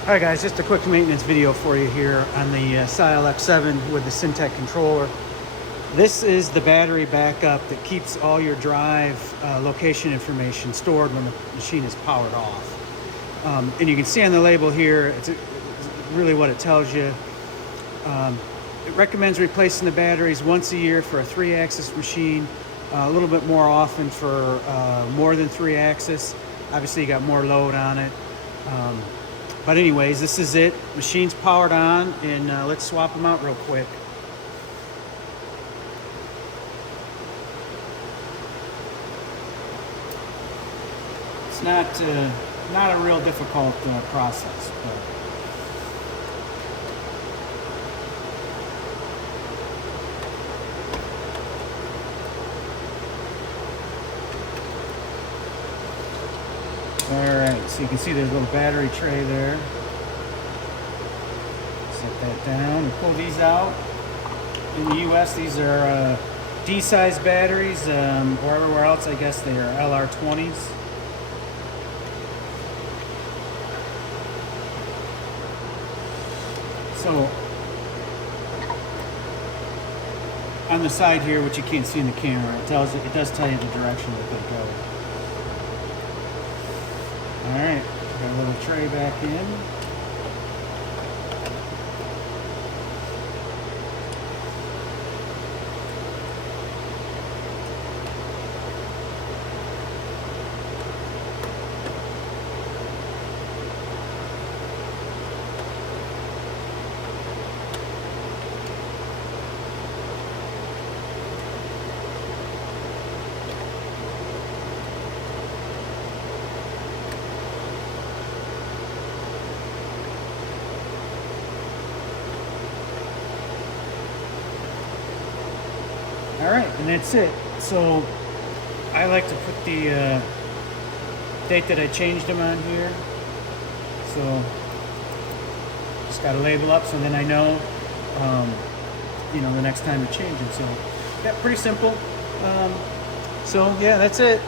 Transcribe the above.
Alright guys, just a quick maintenance video for you here on the SYIL X7 with the Syntec controller. This is the battery backup that keeps all your drive location information stored when the machine is powered off. And you can see on the label here, it's really what it tells you. It recommends replacing the batteries once a year for a 3-axis machine, a little bit more often for more than 3-axis. Obviously you got more load on it. But anyways, this is it. Machine's powered on, and let's swap them out real quick. It's not a real difficult process. Alright, so you can see there's a little battery tray there. Set that down and pull these out. In the US, these are D-size batteries, or everywhere else I guess they are LR20s. So, on the side here, which you can't see in the camera, it does tell you the direction that they go. Alright, got a little tray back in. Alright, and that's it. So I like to put the date that I changed them on here. So just got to label up so then I know, the next time to change it. So yeah, pretty simple. So yeah, that's it.